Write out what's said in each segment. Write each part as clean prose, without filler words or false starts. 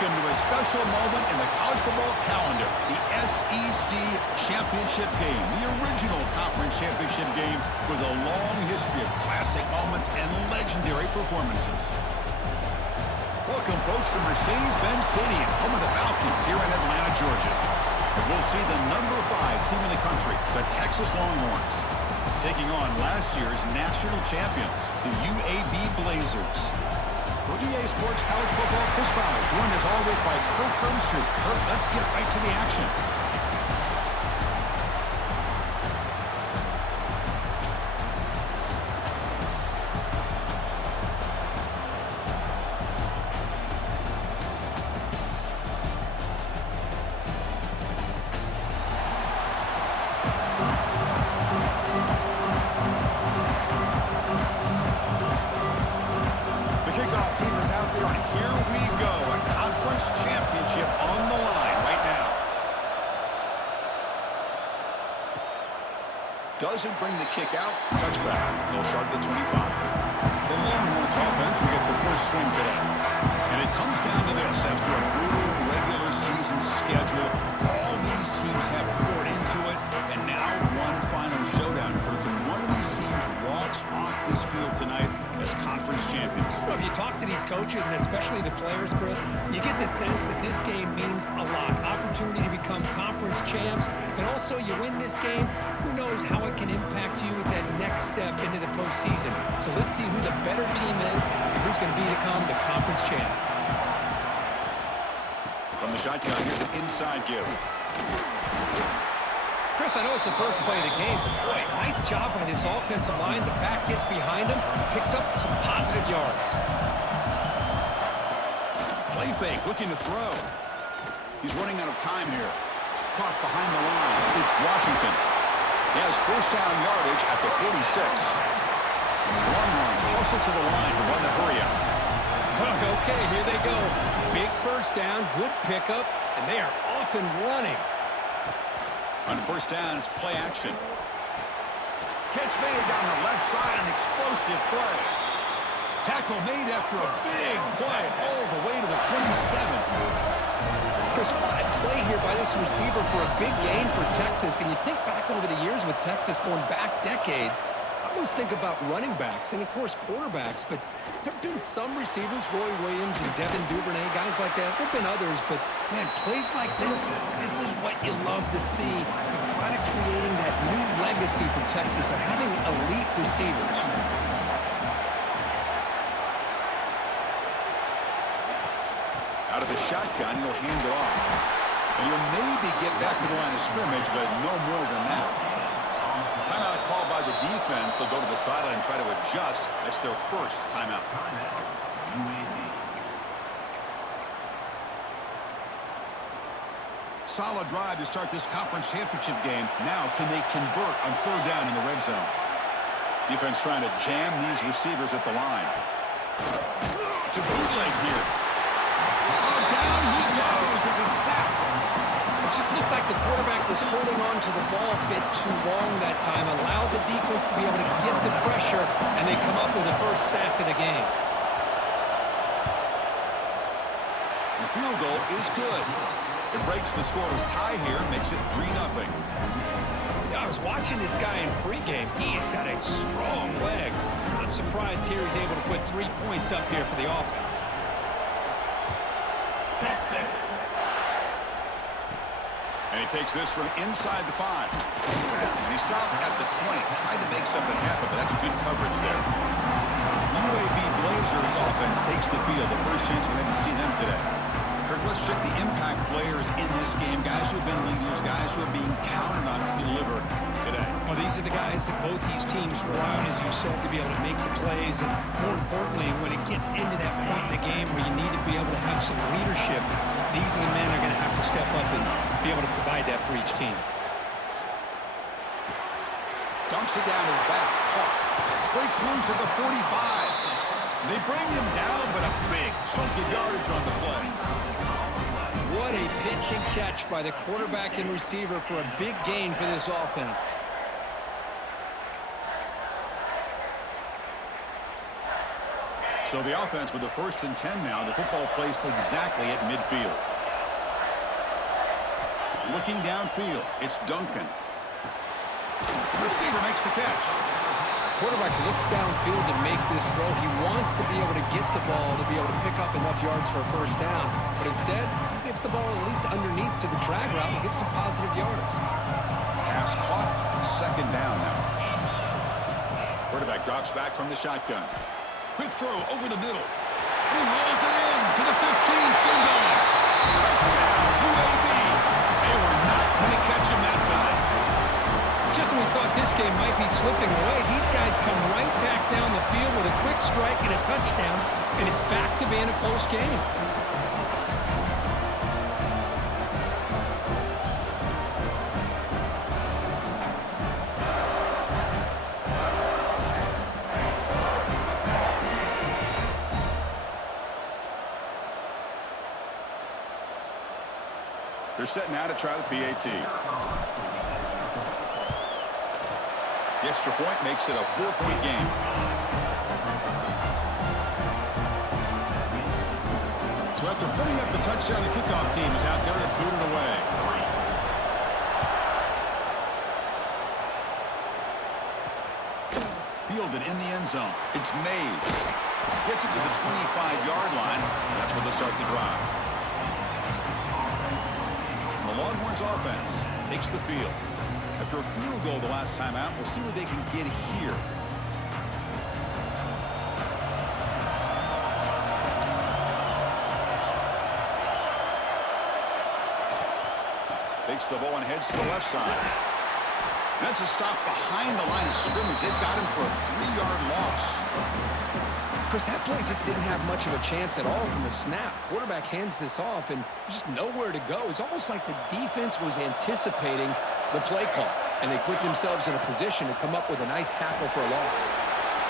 Welcome to a special moment in the college football calendar, the SEC Championship Game, the original conference championship game with a long history of classic moments and legendary performances. Welcome, folks, to Mercedes-Benz Stadium, home of the Falcons here in Atlanta, Georgia, as we'll see the number 5 team in the country, the Texas Longhorns, taking on last year's national champions, the UAB Blazers. For EA Sports College Football, Chris Fowler, joined as always by Kirk Hermstreet. Kirk, let's get right to the action. Doesn't bring the kick out. Touchback. They'll start at the 25. The Longhorns offense will get the first swing today. And it comes down to this. After a brutal regular season schedule, all these teams have poured into it. And now one final showdown, Kirk. And one of these teams walks off this field tonight as conference champions. Well, if you talk to these coaches, and especially the players, Chris, you get the sense that this game means a lot. Opportunity to become conference champs. And also, you win this game, who knows how it can impact you at that next step into the postseason. So let's see who the better team is and who's going to become the conference champ. From the shotgun, here's an inside give. Chris, I know it's the first play of the game, but boy, nice job by this offensive line. The back gets behind him, picks up some positive yards. Play fake, looking to throw. He's running out of time here. Caught behind the line. It's Washington. He has first down yardage at the 46. Longhorns hustle to the line to run the hurry up. Okay, here they go. Big first down, good pickup, and they are off and running. On first down, it's play action. Catch made down the left side, an explosive play. Tackle made after a big play all the way to the 27. Chris, what a play here by this receiver for a big gain for Texas. And you think back over the years with Texas going back decades, I always think about running backs and, of course, quarterbacks. But there have been some receivers, Roy Williams and Devin Duvernay, guys like that. There have been others. But, man, plays like this is what you love to see. You're kind of creating that new legacy for Texas of having elite receivers. Out of the shotgun, he'll hand it off. And he'll maybe get back to the line of scrimmage, but no more than that. Timeout called by the defense. They'll go to the sideline and try to adjust. That's their first timeout. Solid drive to start this conference championship game. Now, can they convert on third down in the red zone? Defense trying to jam these receivers at the line. To bootleg here. Down he goes. It's a sack. It just looked like the quarterback was holding on to the ball a bit too long that time, allowed the defense to be able to get the pressure, and they come up with the first sack of the game. The field goal is good. It breaks the scoreless tie here, makes it 3-0. I was watching this guy in pregame. He has got a strong leg. Not surprised here he's able to put 3 points up here for the offense. And he takes this from inside the 5. And he stopped at the 20. Tried to make something happen, but that's good coverage there. The UAB Blazers offense takes the field. The first chance we had to see them today. Kirk, let's check the impact players in this game. Guys who have been leaders, guys who are being counted on to deliver today. Well, these are the guys that both these teams rely on, as you said, to be able to make the plays. And more importantly, when it gets into that point in the game where you need to be able to have some leadership, these are the men that are going to have to step up and be able to provide that for each team. Dumps it down to the back. Hawk breaks loose at the 45. They bring him down, but a big chunk of yardage on the play. What a pitch and catch by the quarterback and receiver for a big gain for this offense. So the offense with the 1st and 10 now. The football placed exactly at midfield. Looking downfield, it's Duncan. Receiver makes the catch. Quarterback looks downfield to make this throw. He wants to be able to get the ball to be able to pick up enough yards for a first down. But instead, he gets the ball at least underneath to the drag route and gets some positive yards. Pass caught. 2nd down now. Quarterback drops back from the shotgun. Quick throw over the middle. And he hauls it in to the 15, still going. Touchdown, UAB. They were not going to catch him that time. Just when we thought this game might be slipping away, these guys come right back down the field with a quick strike and a touchdown, and it's back to being a close game. They're set now to try the PAT. The extra point makes it a 4-point game. So after putting up the touchdown, the kickoff team is out there to boot it away. Fielded in the end zone. It's Mays. Gets it to the 25-yard line. That's where they start the drive. The Longhorns offense takes the field. After a field goal the last time out, we'll see what they can get here. Takes the ball and heads to the left side. That's a stop behind the line of scrimmage. They've got him for a 3-yard loss. Chris, that play just didn't have much of a chance at all from the snap. Quarterback hands this off and just nowhere to go. It's almost like the defense was anticipating the play call, and they put themselves in a position to come up with a nice tackle for a loss.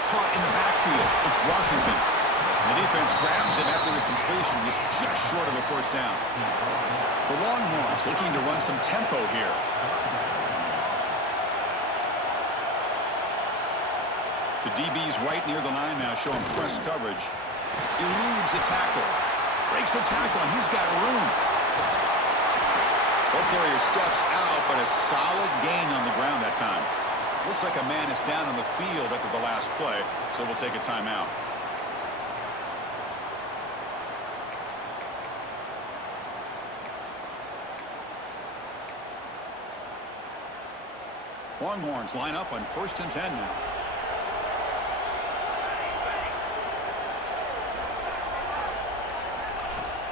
Caught in the backfield. It's Washington. The defense grabs him after the completion. He's just short of a first down. The Longhorns looking to run some tempo here. The DB's right near the line now, showing press coverage. Eludes a tackle. Breaks a tackle, and he's got room. Ball carrier steps out, but a solid gain on the ground that time. Looks like a man is down on the field after the last play, so we'll take a timeout. Longhorns line up on 1st and 10 now.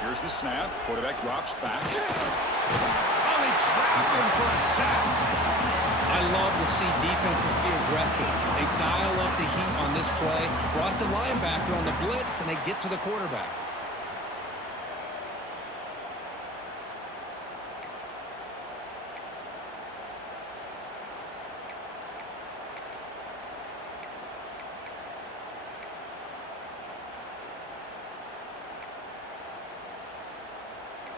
Here's the snap. Quarterback drops back. Oh, they trap him for a sack. I love to see defenses be aggressive. They dial up the heat on this play, brought the linebacker on the blitz, and they get to the quarterback.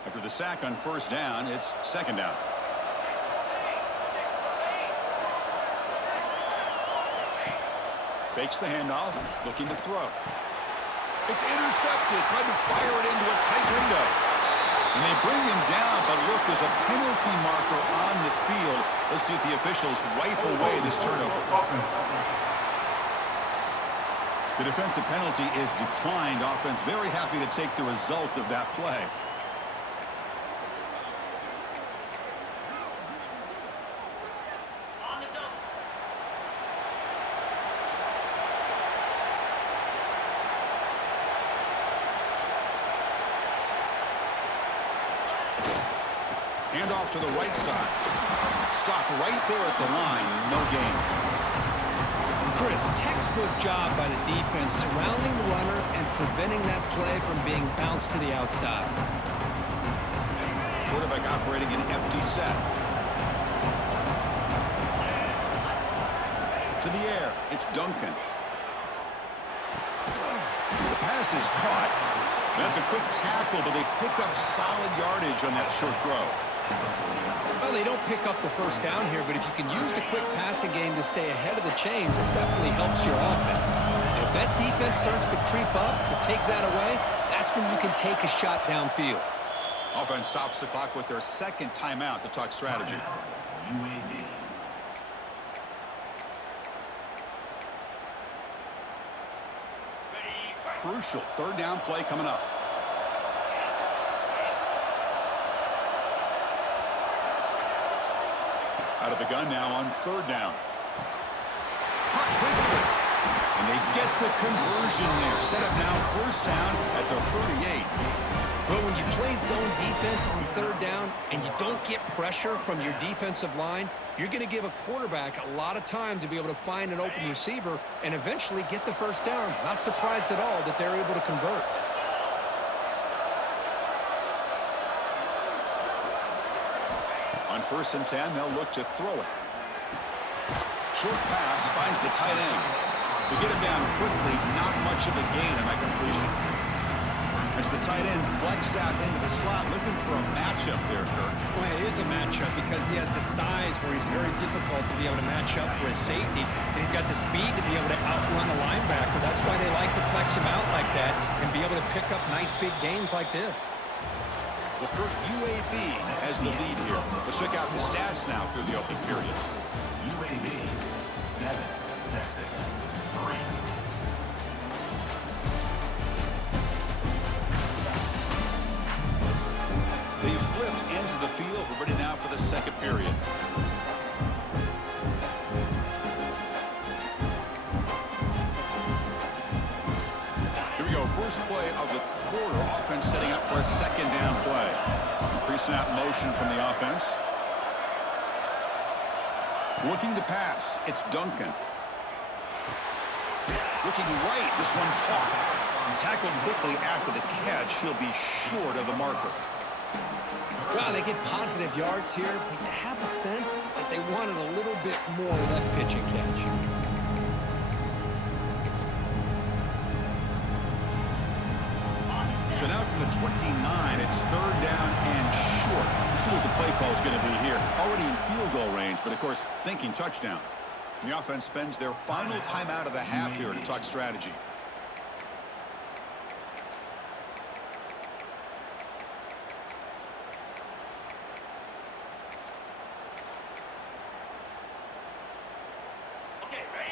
After the sack on 1st down, it's 2nd down. Fakes the handoff, looking to throw. It's intercepted, tried to fire it into a tight window. And they bring him down, but look, there's a penalty marker on the field. Let's see if the officials wipe away this turnover. The defensive penalty is declined. Offense very happy to take the result of that play. Handoff to the right side. Stop right there at the line. No gain. Chris, textbook job by the defense surrounding the runner and preventing that play from being bounced to the outside. Quarterback operating an empty set. To the air. It's Duncan. The pass is caught. That's a quick tackle, but they pick up solid yardage on that short throw. Well, they don't pick up the first down here, but if you can use the quick passing game to stay ahead of the chains, it definitely helps your offense. And if that defense starts to creep up and take that away, that's when you can take a shot downfield. Offense stops the clock with their second timeout to talk strategy. Crucial third down play coming up. Out of the gun now on third down. And they get the conversion there. Set up now first down at the 38. But when you play zone defense on third down and you don't get pressure from your defensive line, you're going to give a quarterback a lot of time to be able to find an open receiver and eventually get the first down. Not surprised at all that they're able to convert. On 1st and 10, they'll look to throw it. Short pass finds the tight end. To get him down quickly, not much of a gain on that completion. As the tight end flexes out into the slot, looking for a matchup there, Kirk. Well, it is a matchup because he has the size where he's very difficult to be able to match up for his safety, and he's got the speed to be able to outrun a linebacker. That's why they like to flex him out like that and be able to pick up nice big gains like this. Well, Kirk, UAB has the lead here. Let's check out the stats now through the opening period. UAB 7, Texas 3. They've flipped ends of the field. We're ready now for the second period. Here we go. First play of the quarter. Offense setting up for a second down play. Pre-snap motion from the offense. Looking to pass. It's Duncan. Looking right. This one caught. Tackled quickly after the catch. He'll be short of the marker. Well, they get positive yards here, but you have a sense that they wanted a little bit more of that pitch and catch. So now from the 29, it's third down and short. Let's see what the play call is going to be here. Already in field goal range, but of course, thinking touchdown. The offense spends their final timeout of the half here to talk strategy.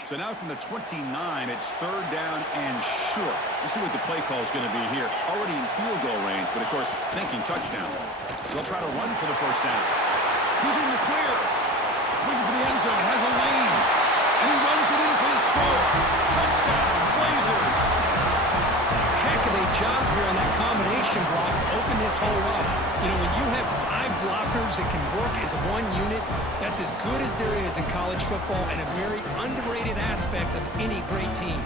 So now from the 29, it's third down and short. Let's see what the play call is going to be here. Already in field goal range, but of course, thinking touchdown. They'll try to run for the first down. He's in the clear. Looking for the end zone. Has a lane. And he runs it in for the score. Touchdown, Blazers. Heck of a job here on that combination block to open this hole up. You know, when you have 5 blockers that can work as one unit, that's as good as there is in college football and a very underrated aspect of any great team.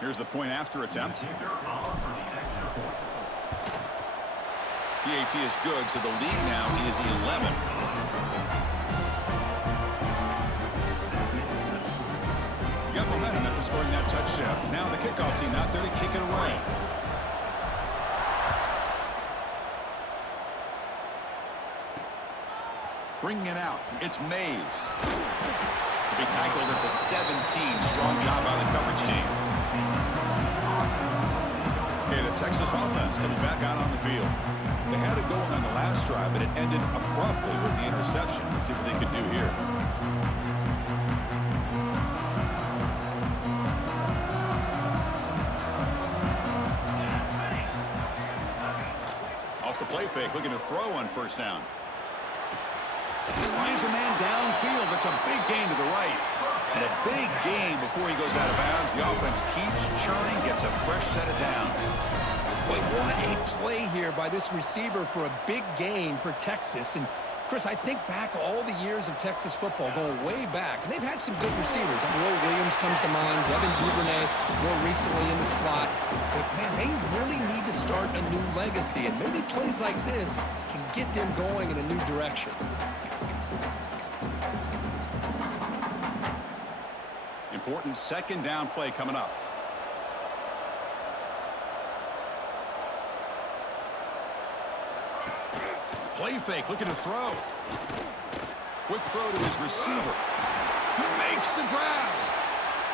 Here's the point after attempt. PAT is good, so the lead now is 11. You got momentum after scoring that touchdown. Now the kickoff team out there to kick it away. Bringing it out, it's Mays. To be tackled at the 17. Strong job by the coverage team. Okay, the Texas offense comes back out on the field. They had it going on the last drive, but it ended abruptly with the interception. Let's see what they could do here. Off the play fake, looking to throw on first down. Finds a man downfield. That's a big gain to the right. And a big gain before he goes out of bounds. The offense keeps churning, gets a fresh set of downs. Wait, what a play here by this receiver for a big gain for Texas. And, Chris, I think back all the years of Texas football, going way back, and they've had some good receivers. Roy Williams comes to mind, Devin Duvernay more recently in the slot. But, man, they really need to start a new legacy, and maybe plays like this can get them going in a new direction. important second down play coming up. Play fake, looking to throw. Quick throw to his receiver. He makes the grab.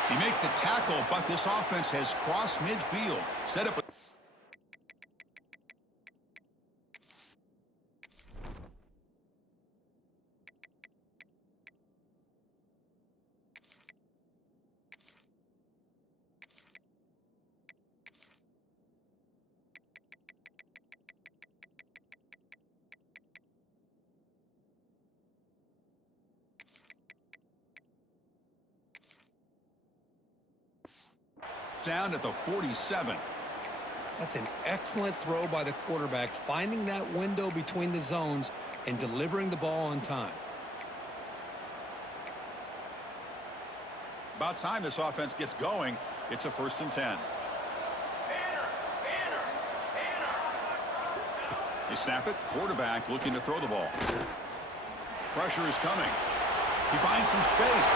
He made the tackle, but this offense has crossed midfield. Set up a down at the 47. That's an excellent throw by the quarterback, finding that window between the zones and delivering the ball on time. About time this offense gets going. It's a 1st and 10. You snap it, quarterback looking to throw the ball. Pressure is coming. He finds some space.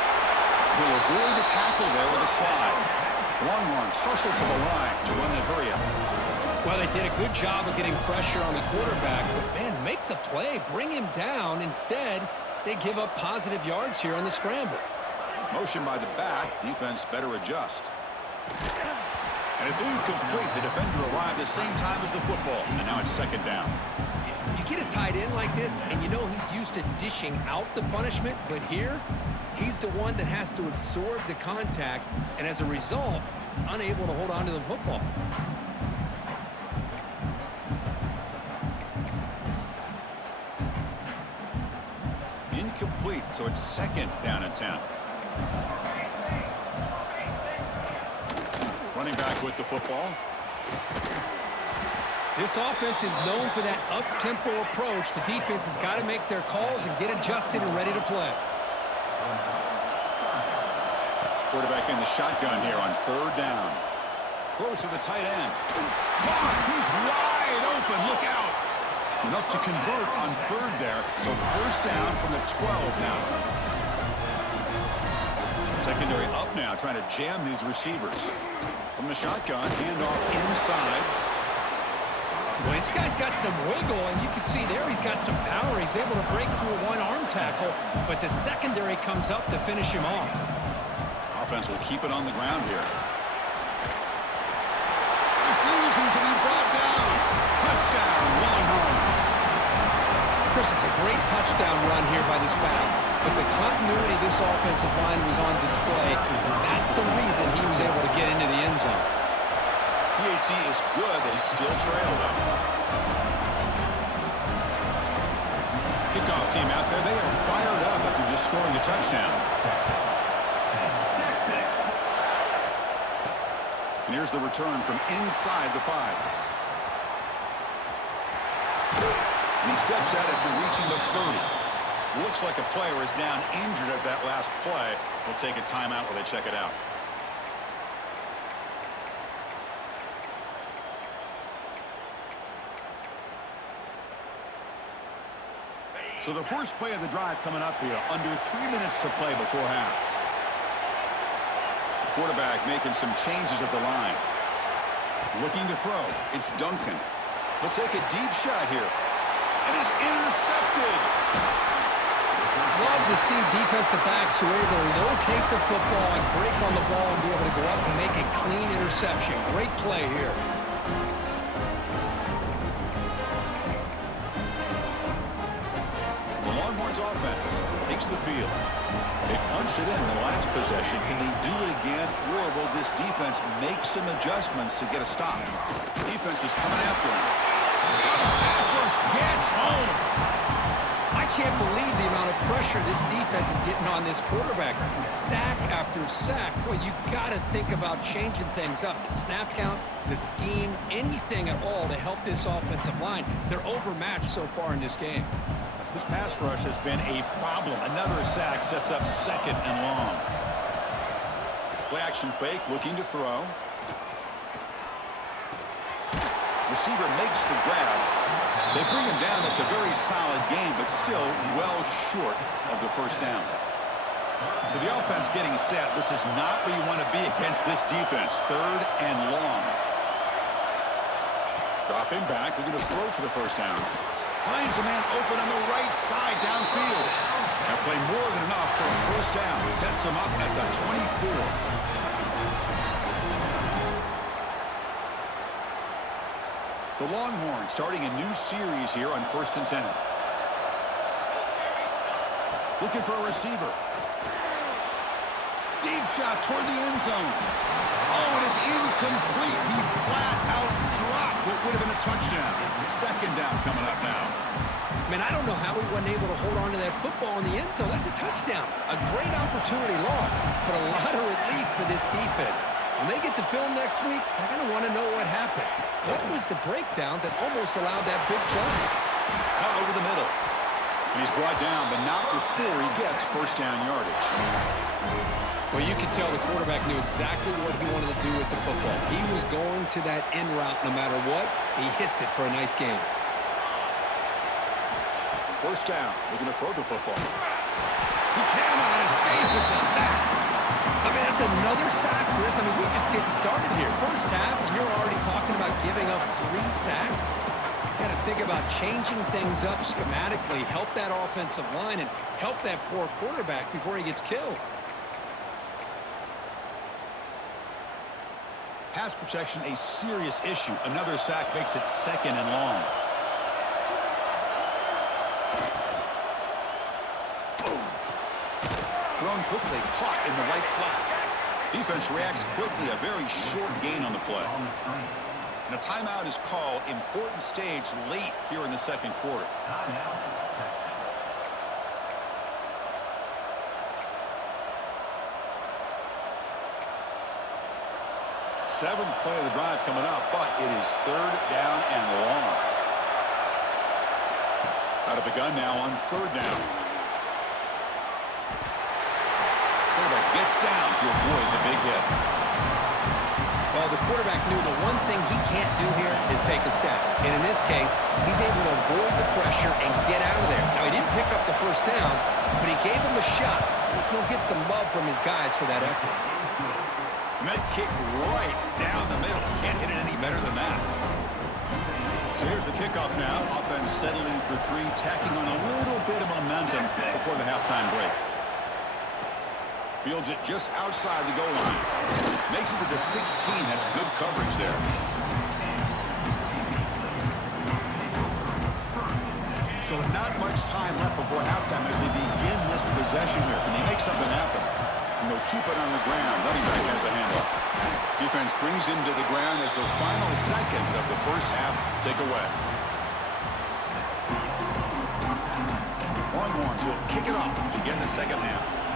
He'll avoid the tackle there with a slide. Longhorns hustle to the line to run the hurry up. Well, they did a good job of getting pressure on the quarterback, but, man, make the play, bring him down. Instead, they give up positive yards here on the scramble. Motion by the back. Defense better adjust. And it's incomplete. The defender arrived at the same time as the football, and now it's 2nd down. You get a tight end like this, and you know he's used to dishing out the punishment, but here, he's the one that has to absorb the contact, and as a result, he's unable to hold on to the football. Incomplete, so it's 2nd down and 10. Running back with the football. This offense is known for that up-tempo approach. The defense has got to make their calls and get adjusted and ready to play. Quarterback in the shotgun here on 3rd down. Throws to the tight end. Caught! He's wide open. Look out! Enough to convert on 3rd there. So 1st down from the 12 now. Secondary up now, trying to jam these receivers. From the shotgun, handoff inside. Well, this guy's got some wiggle, and you can see there he's got some power. He's able to break through a one-arm tackle, but the secondary comes up to finish him off. Offense will keep it on the ground here. Refusing to be brought down. Touchdown, Longhorns. Chris, it's a great touchdown run here by this back, but the continuity of this offensive line was on display, and that's the reason he was able to get into the end zone. PHC is good. They still trail, though. Kickoff team out there. They are fired up after just scoring a touchdown. And here's the return from inside the 5. And he steps out after reaching the 30. Looks like a player is down injured at that last play. We'll take a timeout while they check it out. So the first play of the drive coming up here, under 3 minutes to play before half. Quarterback making some changes at the line. Looking to throw. It's Duncan. He'll take a deep shot here. And he's intercepted. Love to see defensive backs who are able to locate the football and break on the ball and be able to go up and make a clean interception. Great play here. Offense takes the field. They punched it in the last possession. Can they do it again, or will this defense make some adjustments to get a stop? Defense is coming after him. Pass rush gets home. I can't believe the amount of pressure this defense is getting on this quarterback. Sack after sack. Well, you got to think about changing things up. The snap count, the scheme, anything at all to help this offensive line. They're overmatched so far in this game. This pass rush has been a problem. Another sack sets up 2nd and long. Play action fake, looking to throw. Receiver makes the grab. They bring him down. That's a very solid game, but still well short of the 1st down. So the offense getting set. This is not where you want to be against this defense. 3rd and long. Dropping back, looking to throw for the first down. Finds a man open on the right side downfield. That play more than enough for a first down. Sets him up at the 24. The Longhorns starting a new series here on 1st and 10. Looking for a receiver. Deep shot toward the end zone. Oh, and it's incomplete. He flat out dropped what would have been a touchdown. 2nd down coming up now. Man, I don't know how he wasn't able to hold on to that football in the end zone. That's a touchdown. A great opportunity lost, but a lot of relief for this defense. When they get the film next week, they're going to want to know what happened. What was the breakdown that almost allowed that big play? Cut over the middle. And he's brought down, but not before he gets first down yardage. Well, you could tell the quarterback knew exactly what he wanted to do with the football. He was going to that end route no matter what. He hits it for a nice game. First down. Looking to throw the football. He cannot escape. It's a sack. I mean, that's another sack, Chris. I mean, we're just getting started here. First half, and you're already talking about giving up 3 sacks. Got to think about changing things up schematically, help that offensive line, and help that poor quarterback before he gets killed. Pass protection, a serious issue. Another sack makes it 2nd and long. Thrown quickly, caught in the right flat. Defense reacts quickly, a very short gain on the play. And a timeout is called. Important stage late here in the 2nd quarter. Seventh play of the drive coming up, but it is 3rd down and long. Out of the gun now on 3rd down. Quarterback gets down to avoid the big hit. Well, the quarterback knew the one thing he can't do here is take a sack. And in this case, he's able to avoid the pressure and get out of there. Now, he didn't pick up the first down, but he gave him a shot. He'll get some love from his guys for that effort. And that kick right down the middle. Can't hit it any better than that. So here's the kickoff now. Offense settling for 3, tacking on a little bit of momentum before the halftime break. Fields it just outside the goal line. Makes it to the 16. That's good coverage there. So not much time left before halftime as they begin this possession here. Can they make something happen? And they'll keep it on the ground. Running back has a handoff. Defense brings him to the ground as the final seconds of the first half tick away. Longhorns will kick it off to begin the 2nd half.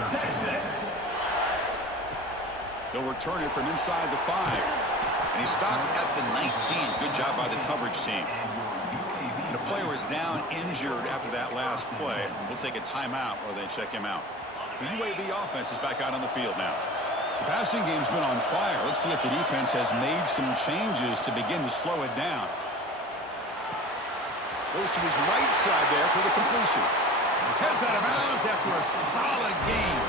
Texas. They'll return it from inside the 5. And he stopped at the 19. Good job by the coverage team. And the player is down injured after that last play. We'll take a timeout while they check him out. The UAB offense is back out on the field now. The passing game's been on fire. Let's see if the defense has made some changes to begin to slow it down. Goes to his right side there for the completion. Heads out of bounds after a solid game.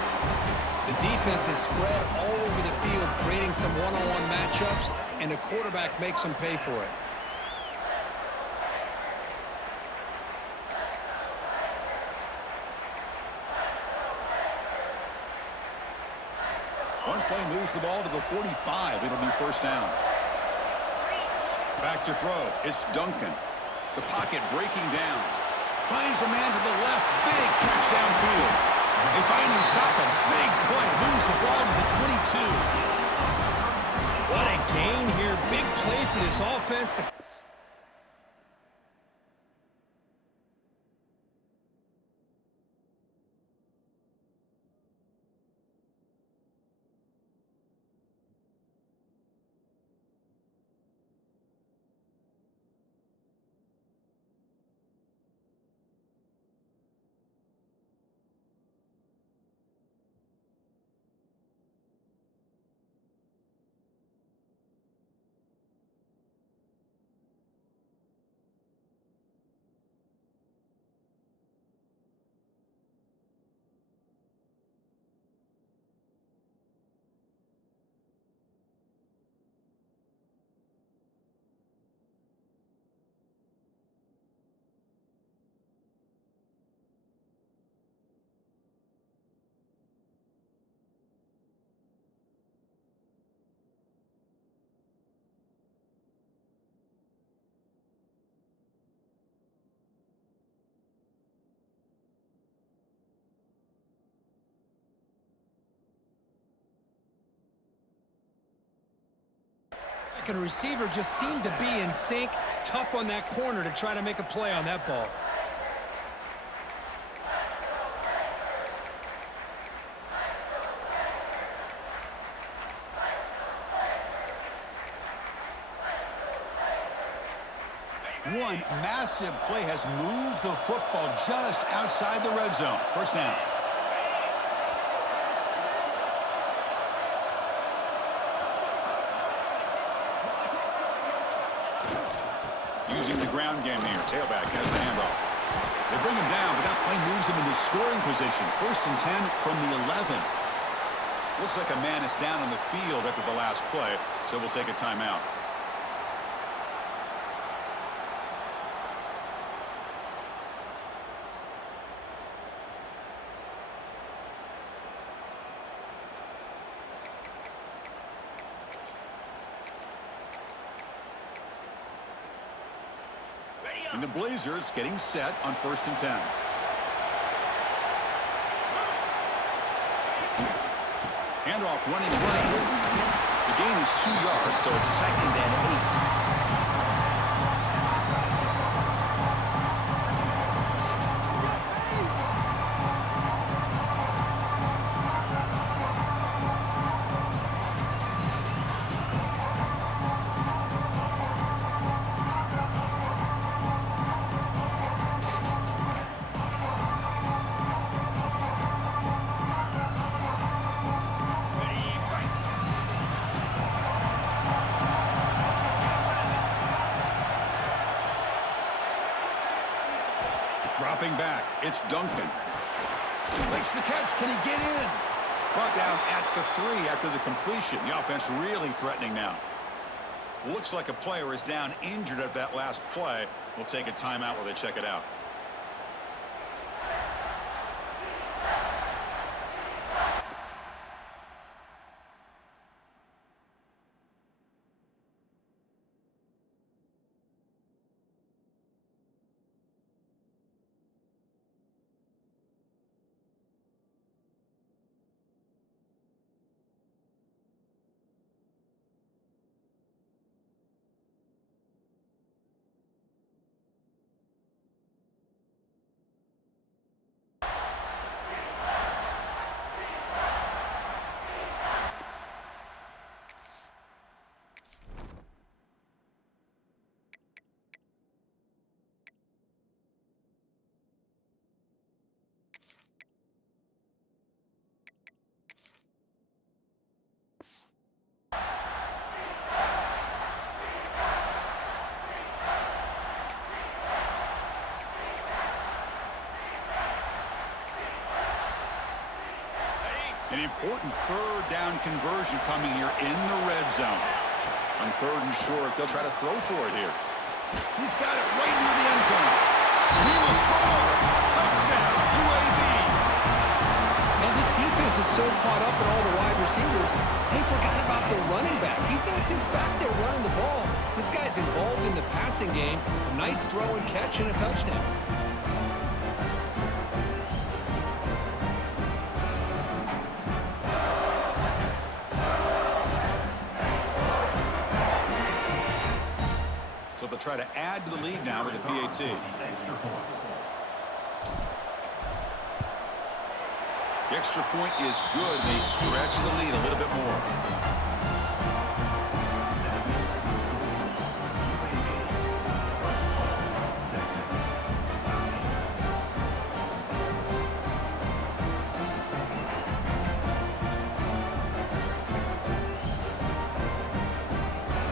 The defense is spread all over the field, creating some one-on-one matchups, and the quarterback makes them pay for it. One play moves the ball to the 45. It'll be first down. Back to throw. It's Duncan. The pocket breaking down. Finds a man to the left. Big catch downfield. They finally stop him. Big play. Moves the ball to the 22. What a gain here. Big play for this offense. quarterback and receiver just seemed to be in sync. Tough on that corner to try to make a play on that ball. One massive play has moved the football just outside the red zone. First down. Using the ground game here. Tailback has the handoff. They bring him down, but that play moves him into scoring position. First and 10 from the 11. Looks like a man is down on the field after the last play, so we'll take a timeout. And the Blazers getting set on first and 10. Handoff running right. The gain is 2 yards, so it's second and 8. Dropping back, it's Duncan. Makes the catch, can he get in? Brought down at the 3 after the completion. The offense really threatening now. Looks like a player is down injured at that last play. We'll take a timeout while they check it out. An important third down conversion coming here in the red zone. On third and short, they'll try to throw for it here. He's got it right near the end zone. He will score. Touchdown, UAB. Man, this defense is so caught up in all the wide receivers, they forgot about the running back. He's not just back there running the ball. This guy's involved in the passing game. A nice throw and catch and a touchdown. They'll try to add to the lead now with a PAT. The extra point is good. They stretch the lead a little bit more.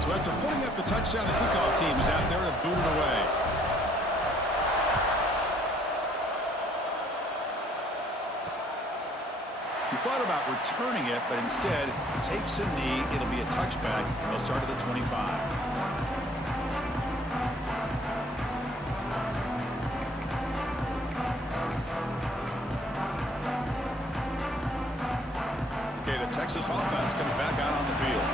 So after putting up the touchdown, the kickoff team is out there to boot it away. He thought about returning it, but instead takes a knee. It'll be a touchback. They'll start at the 25. Okay, the Texas offense comes back out on the field.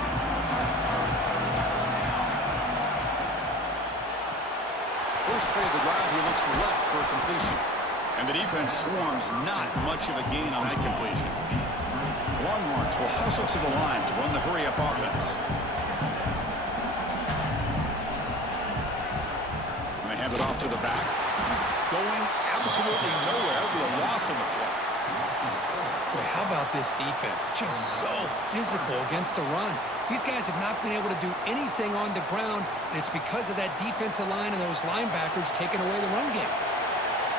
First play of the drive, he looks left for a completion. And the defense swarms, not much of a gain on that completion. Longhorns will hustle to the line to run the hurry-up offense. Hand it off to the back. Going absolutely nowhere. It'll be a loss on the play. Boy, how about this defense? Just so physical against the run. These guys have not been able to do anything on the ground, and it's because of that defensive line and those linebackers taking away the run game.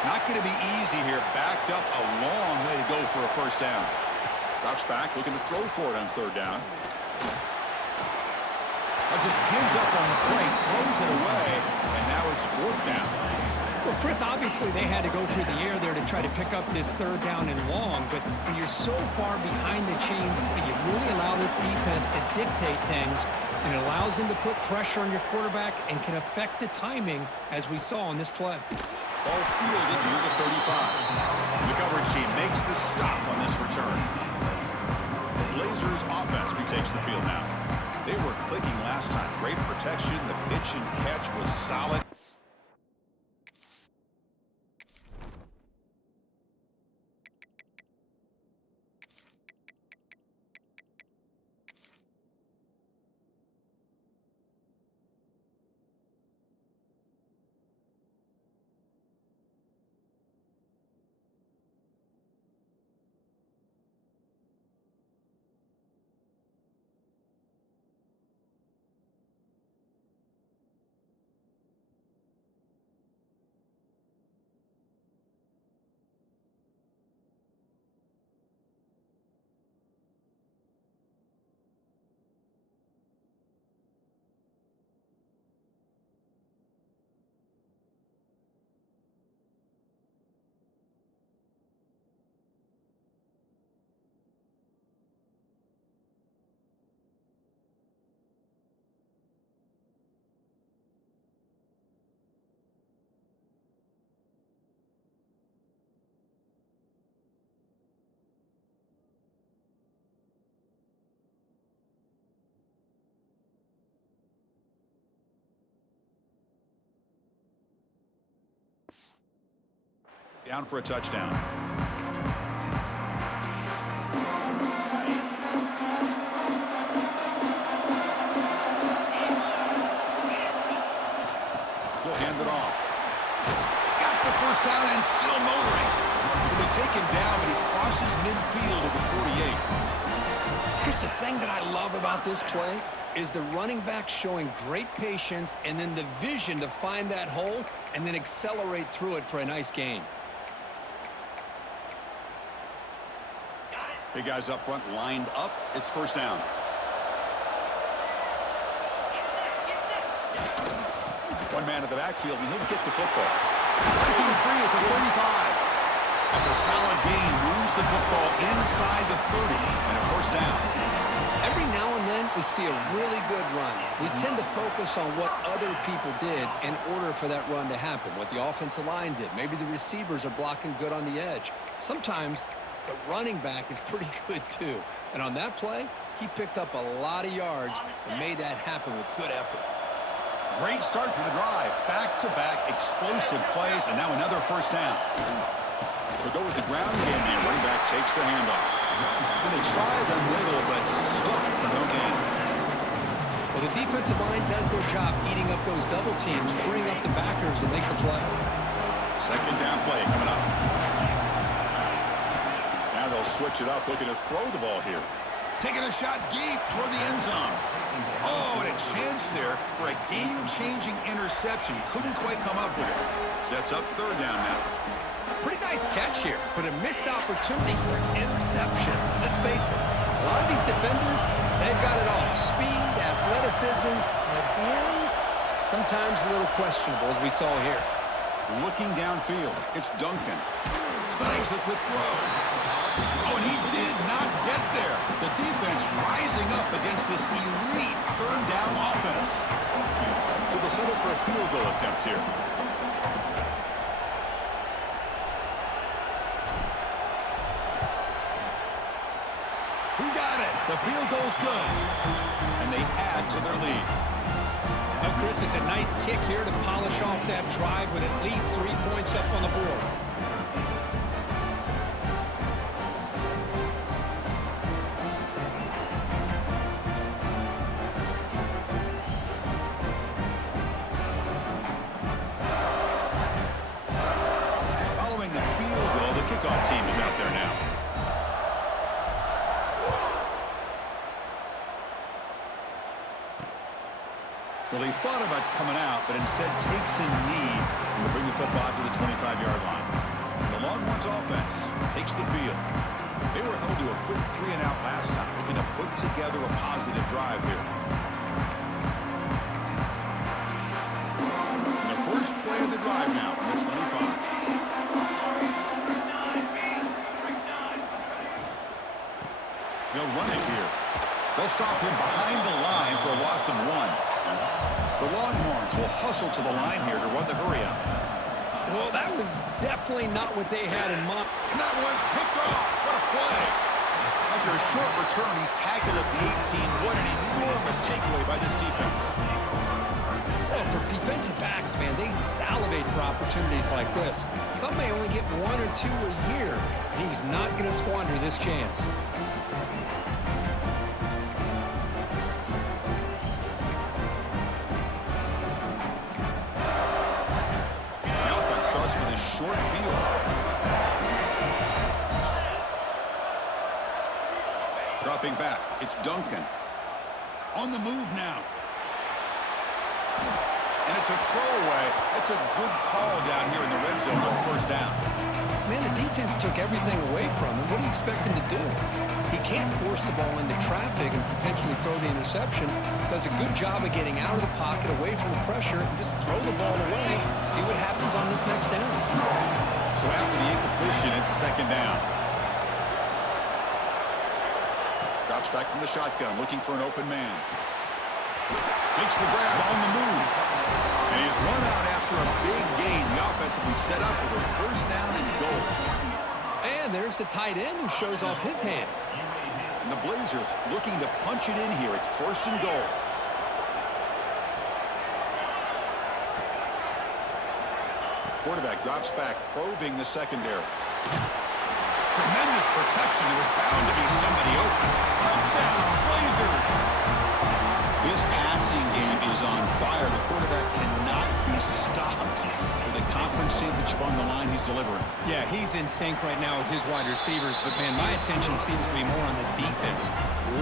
Not going to be easy here. Backed up a long way to go for a first down. Drops back, looking to throw for it on third down. Just gives up on the play, throws it away, and now it's fourth down. Well, Chris, obviously they had to go through the air there to try to pick up this third down and long, but when you're so far behind the chains, you really allow this defense to dictate things, and it allows them to put pressure on your quarterback and can affect the timing, as we saw on this play. Ball fielded near the 35. The coverage team makes the stop on this return. The Blazers offense retakes the field now. They were clicking last time. Great protection. The pitch and catch was solid. Down for a touchdown. He'll hand it off. He's got the first down and still motoring. He'll be taken down, but he crosses midfield at the 48. Here's the thing that I love about this play is the running back showing great patience and then the vision to find that hole and then accelerate through it for a nice gain. Big guys up front lined up. It's first down. One man at the backfield, and he'll get the football. Breaking free at the 35. That's a solid gain. Moves the football inside the 30 and a first down. Every now and then we see a really good run. We tend to focus on what other people did in order for that run to happen, what the offensive line did. Maybe the receivers are blocking good on the edge. Sometimes the running back is pretty good too. And on that play, he picked up a lot of yards and made that happen with good effort. Great start for the drive. Back-to-back explosive plays, and now another first down. They'll go with the ground game here. Running back takes the handoff. And they try the middle, but stuck for no gain. Well, the defensive line does their job eating up those double teams, freeing up the backers to make the play. Second down play coming up. Now they'll switch it up, looking to throw the ball here. Taking a shot deep toward the end zone. Oh, and a chance there for a game-changing interception. Couldn't quite come up with it. Sets up third down now. Pretty nice catch here, but a missed opportunity for an interception. Let's face it, a lot of these defenders, they've got it all. Speed, athleticism, but hands, sometimes a little questionable, as we saw here. Looking downfield, it's Duncan. Snags the quick throw. Oh, and he did not get there. The defense rising up against this elite third down offense. So they'll settle for a field goal attempt here. He got it. The field goal's good. And they add to their lead. Now, Chris, it's a nice kick here to polish off that drive with at least 3 points up on the board. Well, he thought about coming out, but instead takes a knee to bring the football to the 25-yard line. The Longhorns offense takes the field. They were held to a quick 3-and-out last time, looking to put together a positive drive here. And the first play of the drive now from the 25. They'll run it here. They'll stop him behind the line for a loss of 1. The Longhorns will hustle to the line here to run the hurry-up. Well, that was definitely not what they had in mind. And that one's picked off. What a play. After a short return, he's tackled at the 18. What an enormous takeaway by this defense. Well, for defensive backs, man, they salivate for opportunities like this. Some may only get 1 or 2 a year, and he's not going to squander this chance. Short field. Dropping back. It's Duncan. On the move now. And it's a throwaway. It's a good call down here in the red zone on first down. Man, the defense took everything away from him. What do you expect him to do? He can't force the ball into traffic and potentially throw the interception. Does a good job of getting out of the pocket, away from the pressure, and just throw the ball away. See what happens on this next down. So after the incompletion, it's second down. Drops back from the shotgun, looking for an open man. Makes the grab on the move. And he's run out after a big gain. The offense will be set up with a first down and goal. And there's the tight end who shows off his hands. And the Blazers looking to punch it in here. It's first and goal. Quarterback drops back, probing the secondary. Tremendous protection. There was bound to be somebody open. Touchdown, Blazers! His passing game is on fire. The quarterback cannot be stopped with a conference championship on the line he's delivering. Yeah, he's in sync right now with his wide receivers, but, man, my attention seems to be more on the defense.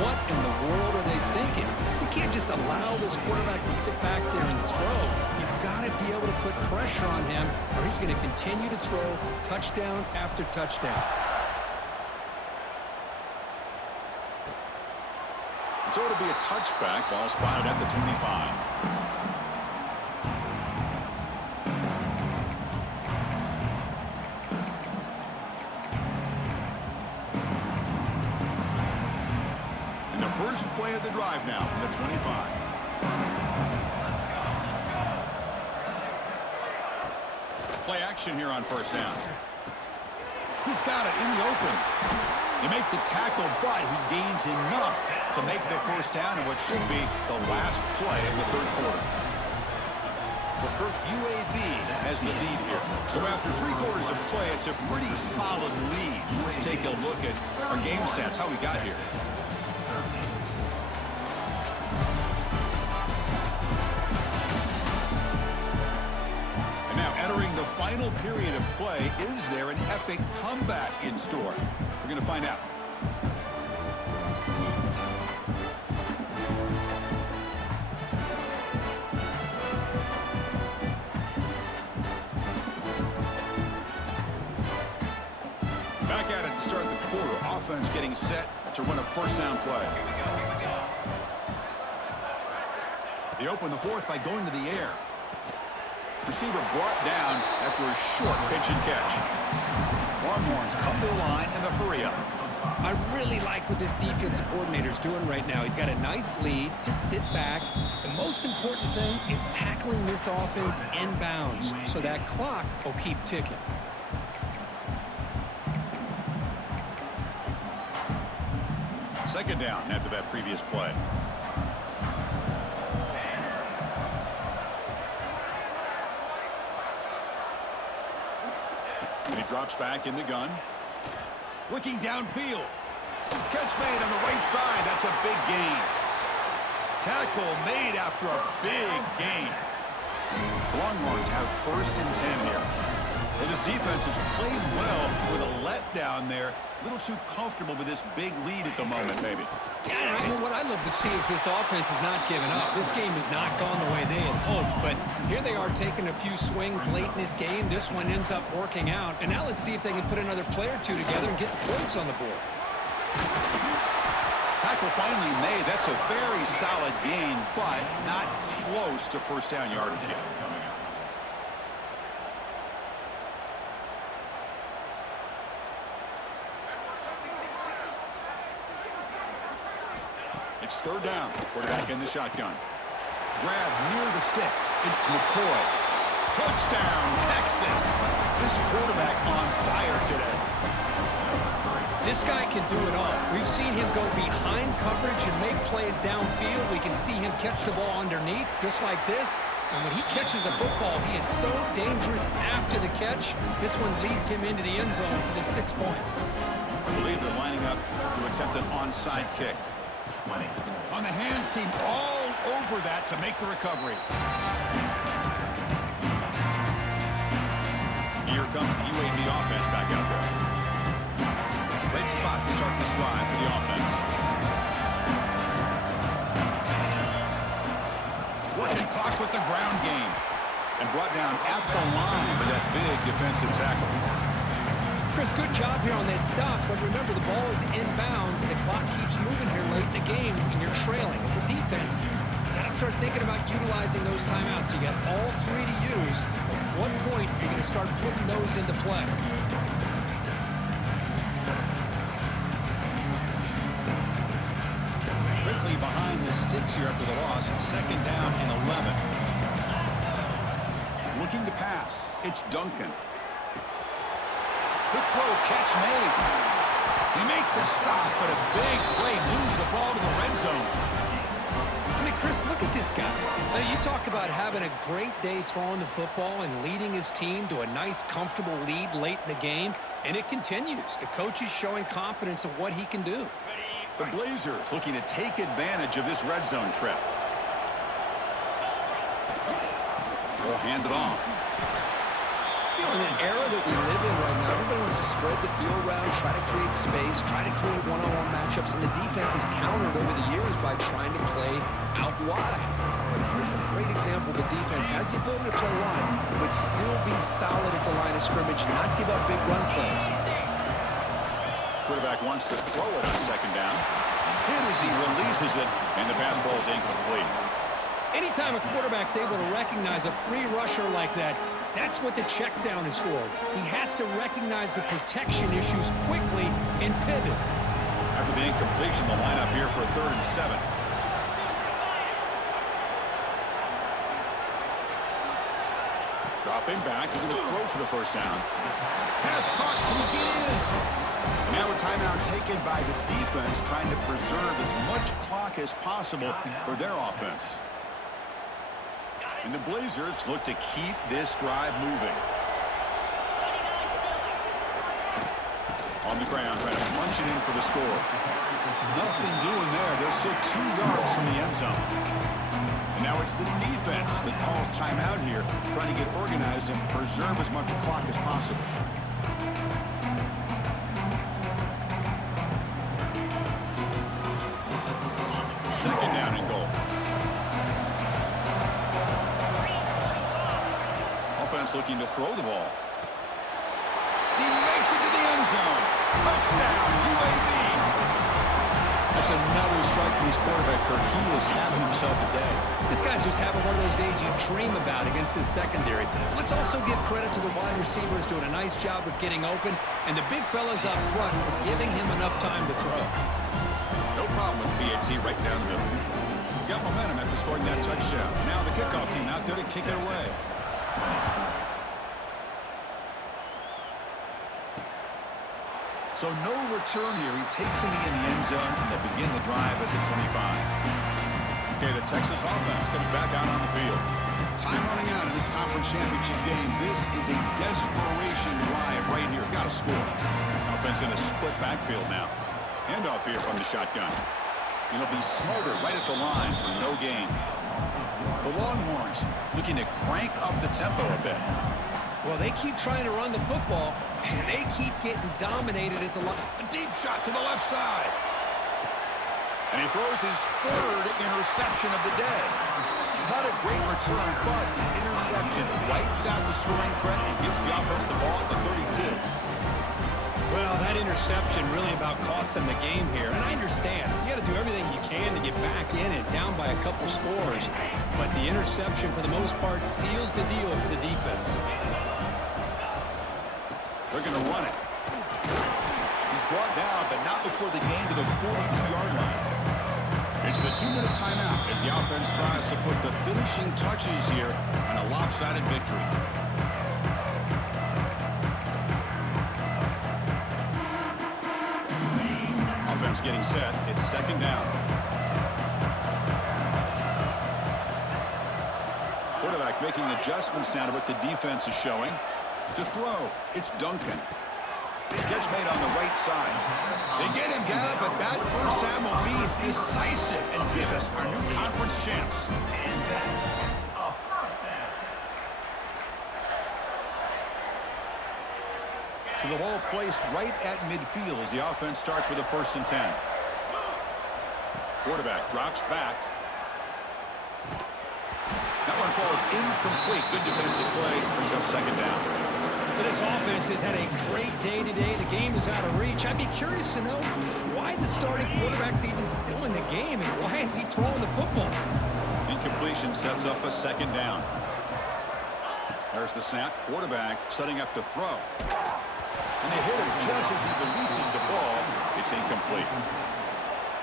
What in the world are they thinking? You can't just allow this quarterback to sit back there and throw. You've got to be able to put pressure on him, or he's going to continue to throw touchdown after touchdown. So it'll be a touchback. Ball spotted at the 25. And the first play of the drive now from the 25. Play action here on first down. He's got it in the open. They make the tackle, but he gains enough to make the first down in what should be the last play of the third quarter. For Kirk, UAB has the lead here. So after 3 quarters of play, it's a pretty solid lead. Let's take a look at our game stats, how we got here. And now entering the final period of play, is there an epic comeback in store? We're going to find out. Back at it to start the quarter. Offense getting set to run a first down play. They open the fourth by going to the air. Receiver brought down after a short pitch and catch. Longhorns come to the line in the hurry-up. I really like what this defensive coordinator's doing right now. He's got a nice lead. Just sit back. The most important thing is tackling this offense inbounds so that clock will keep ticking. Second down after that previous play. And he drops back in the gun. Looking downfield. Catch made on the right side. That's a big gain. Tackle made after a big gain. Longhorns have first and 10 here. Well, this defense has played well with a letdown there. A little too comfortable with this big lead at the moment, maybe. Yeah, and what I love to see is this offense is not giving up. This game has not gone the way they had hoped, but here they are taking a few swings late in this game. This one ends up working out, and now let's see if they can put another play or two together and get the points on the board. Tackle finally made. That's a very solid gain, but not close to first down yardage yet. It's third down. Quarterback in the shotgun. Grab near the sticks. It's McCoy. Touchdown, Texas. This quarterback on fire today. This guy can do it all. We've seen him go behind coverage and make plays downfield. We can see him catch the ball underneath, just like this. And when he catches a football, he is so dangerous after the catch. This one leads him into the end zone for the 6 points. I believe they're lining up to attempt an onside kick. 20. On the hands team, all over that to make the recovery. Here comes the UAB offense back out there. Great spot to start this drive for the offense. Working clock with the ground game. And brought down at the line with that big defensive tackle. Chris, good job here on that stop, but remember the ball is inbounds and the clock keeps moving here late in the game and you're trailing. As a defense, you got to start thinking about utilizing those timeouts. You got all three to use. At what point you're going to start putting those into play? Quickly behind the sticks here after the loss. Second down and 11. Looking to pass. It's Duncan. Good throw, catch made. They make the stop, but a big play moves the ball to the red zone. I mean, Chris, look at this guy. Now, you talk about having a great day throwing the football and leading his team to a nice, comfortable lead late in the game, and it continues. The coach is showing confidence of what he can do. The Blazers looking to take advantage of this red zone trip. They'll hand it off. You know, in an era that we live in right now, everybody wants to spread the field around, try to create space, try to create one-on-one matchups, and the defense has countered over the years by trying to play out wide. But here's a great example. The defense has the ability to play wide, but still be solid at the line of scrimmage, not give up big run plays. Quarterback wants to throw it on second down. Hit as he releases it, and the pass ball is incomplete. Anytime a quarterback's able to recognize a free rusher like that, that's what the check down is for. He has to recognize the protection issues quickly and pivot. After the incompletion, the lineup here for a 3rd and 7. Dropping back, looking to throw for the first down. Pass caught, can he get in? And now a timeout taken by the defense, trying to preserve as much clock as possible for their offense. And the Blazers look to keep this drive moving. On the ground, trying to punch it in for the score. Nothing doing there. They're still 2 yards from the end zone. And now it's the defense that calls timeout here, trying to get organized and preserve as much clock as possible. Second down and goal. Offense looking to throw the ball. He makes it to the end zone. Touchdown, UAB. That's another strike from his quarterback, Kirk. He is having himself a day. This guy's just having one of those days you dream about against this secondary. Let's also give credit to the wide receivers doing a nice job of getting open, and the big fellas up front for giving him enough time to throw. No problem with BAT right down the middle. Got momentum after scoring that touchdown. Now the kickoff team out there to kick it away. So no return here. He takes it in the end zone, and they begin the drive at the 25. Okay, the Texas offense comes back out on the field. Time running out in this conference championship game. This is a desperation drive right here. Got to score. Offense in a split backfield now. Handoff here from the shotgun. It'll be smothered right at the line for no gain. The Longhorns looking to crank up the tempo a bit. Well, they keep trying to run the football, and they keep getting dominated at the line. A deep shot to the left side. And he throws his third interception of the day. Not a great return, but the interception wipes out the scoring threat and gives the offense the ball at the 32. Well, that interception really about cost them the game here. And I understand. You got to do everything you can to get back in it, down by a couple scores. But the interception, for the most part, seals the deal for the defense. They're going to run it. He's brought down, but not before the gain to the 42-yard line. It's the 2-minute timeout as the offense tries to put the finishing touches here on a lopsided victory. Offense getting set. It's second down. Quarterback making adjustments now to what the defense is showing. To throw, it's Duncan. Catch made on the right side. They get him down, but that first down will be decisive and give us our new conference champs. So the ball placed right at midfield as the offense starts with a 1st and 10. Quarterback drops back. That one falls incomplete. Good defensive play. Brings up second down. But this offense has had a great day today. The game is out of reach. I'd be curious to know why the starting quarterback's even still in the game and why is he throwing the football? Incompletion sets up a second down. There's the snap. Quarterback setting up to throw. And they hit him just as he releases the ball. It's incomplete.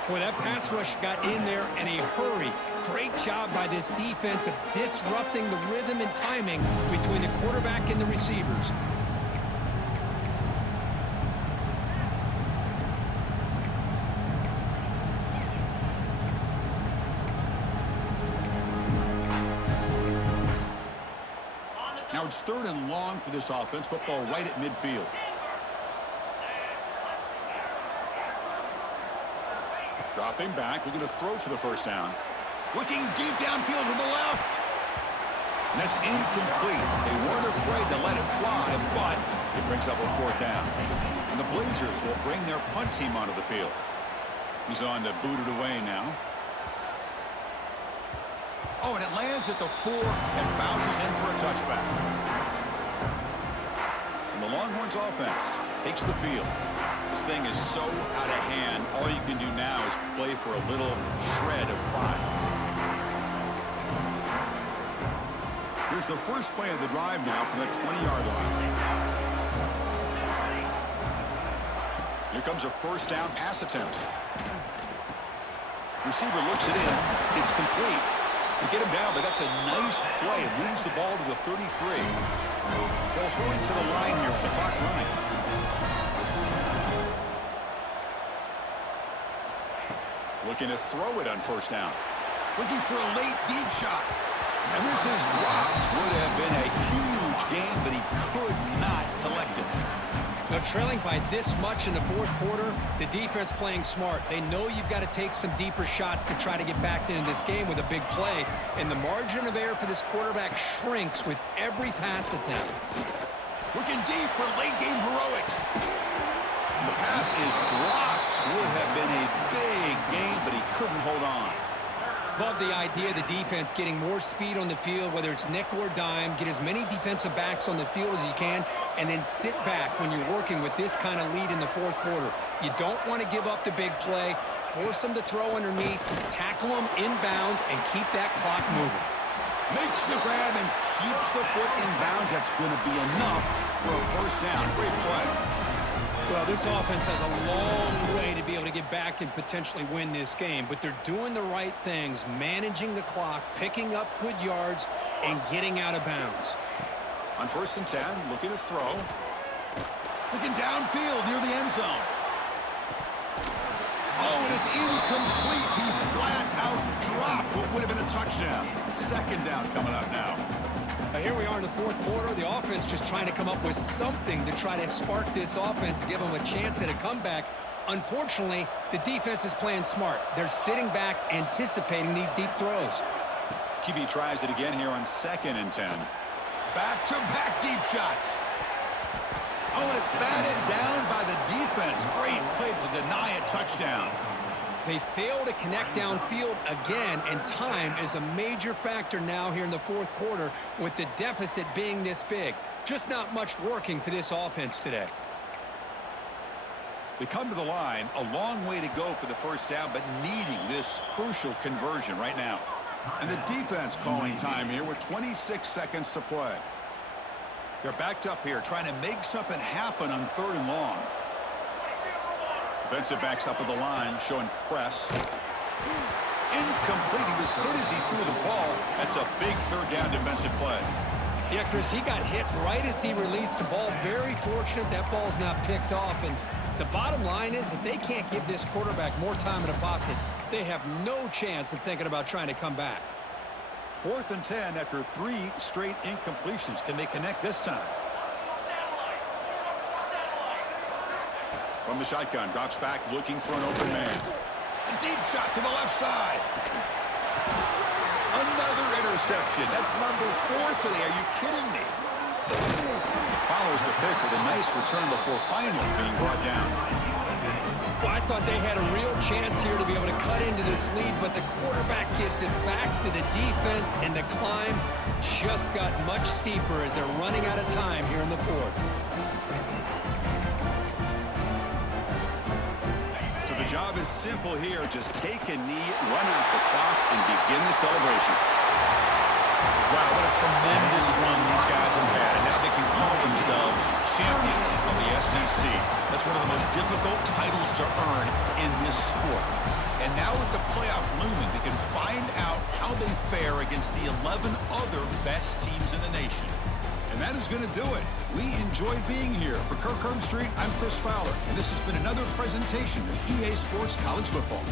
Boy, that pass rush got in there in a hurry. Great job by this defense of disrupting the rhythm and timing between the quarterback and the receivers. Now it's 3rd and long for this offense. Football right at midfield. Dropping back, looking to throw for the first down. Looking deep downfield to the left. And that's incomplete. They weren't afraid to let it fly, but it brings up a 4th down. And the Blazers will bring their punt team onto the field. He's on to boot it away now. Oh, and it lands at the 4 and bounces in for a touchback. And the Longhorns offense takes the field. This thing is so out of hand, all you can do now is play for a little shred of pride. Here's the first play of the drive now from the 20-yard line. Here comes a first down pass attempt. Receiver looks it in. It's complete. They get him down, but that's a nice play. It moves the ball to the 33. They'll hurry to the line here with the clock running. Looking to throw it on first down. Looking for a late deep shot. And this is dropped. Would have been a huge gain, but he could not collect it. Now, trailing by this much in the 4th quarter, the defense playing smart. They know you've got to take some deeper shots to try to get back into this game with a big play. And the margin of error for this quarterback shrinks with every pass attempt. Looking deep for late game heroics. And the pass is dropped. Would have been a big gain, but he couldn't hold on. Love the idea of the defense getting more speed on the field, whether it's nickel or dime. Get as many defensive backs on the field as you can, and then sit back when you're working with this kind of lead in the 4th quarter. You don't want to give up the big play. Force them to throw underneath, tackle them inbounds, and keep that clock moving. Makes the grab and keeps the foot in bounds. That's going to be enough for a first down. Great play. Well, this offense has a long way to be able to get back and potentially win this game, but they're doing the right things, managing the clock, picking up good yards, and getting out of bounds. On 1st and 10, looking to throw. Looking downfield near the end zone. Oh, and it's incomplete. He flat out dropped what would have been a touchdown. Second down coming up now. Here we are in the 4th quarter. The offense just trying to come up with something to try to spark this offense, to give them a chance at a comeback. Unfortunately, the defense is playing smart. They're sitting back, anticipating these deep throws. QB tries it again here on 2nd and 10. Back-to-back deep shots. Oh, and it's batted down by the defense. Great play to deny a touchdown. They fail to connect downfield again, and time is a major factor now here in the fourth quarter with the deficit being this big. Just not much working for this offense today. They come to the line, a long way to go for the first down, but needing this crucial conversion right now. And the defense calling time here with 26 seconds to play. They're backed up here, trying to make something happen on 3rd and long. Defensive backs up at the line, showing press. Incomplete. He was hit as he threw the ball. That's a big 3rd down defensive play. Yeah, Chris, he got hit right as he released the ball. Very fortunate that ball's not picked off. And the bottom line is that they can't give this quarterback more time in the pocket. They have no chance of thinking about trying to come back. 4th and 10 after 3 straight incompletions. Can they connect this time? From the shotgun, drops back looking for an open man. A deep shot to the left side. Another interception. That's number 4 today. Are you kidding me? Follows the pick with a nice return before finally being brought down. Well, I thought they had a real chance here to be able to cut into this lead, but the quarterback gives it back to the defense, and the climb just got much steeper as they're running out of time here in the 4th. So the job is simple here. Just take a knee, run out the clock, and begin the celebration. Wow, what a tremendous run these guys have had, and now they can call themselves champions of the SEC. That's one of the most difficult titles to earn in this sport. And now with the playoff looming, they can find out how they fare against the 11 other best teams in the nation. And that is going to do it. We enjoyed being here. For Kirk Herbstreit, I'm Chris Fowler, and this has been another presentation of EA Sports College Football.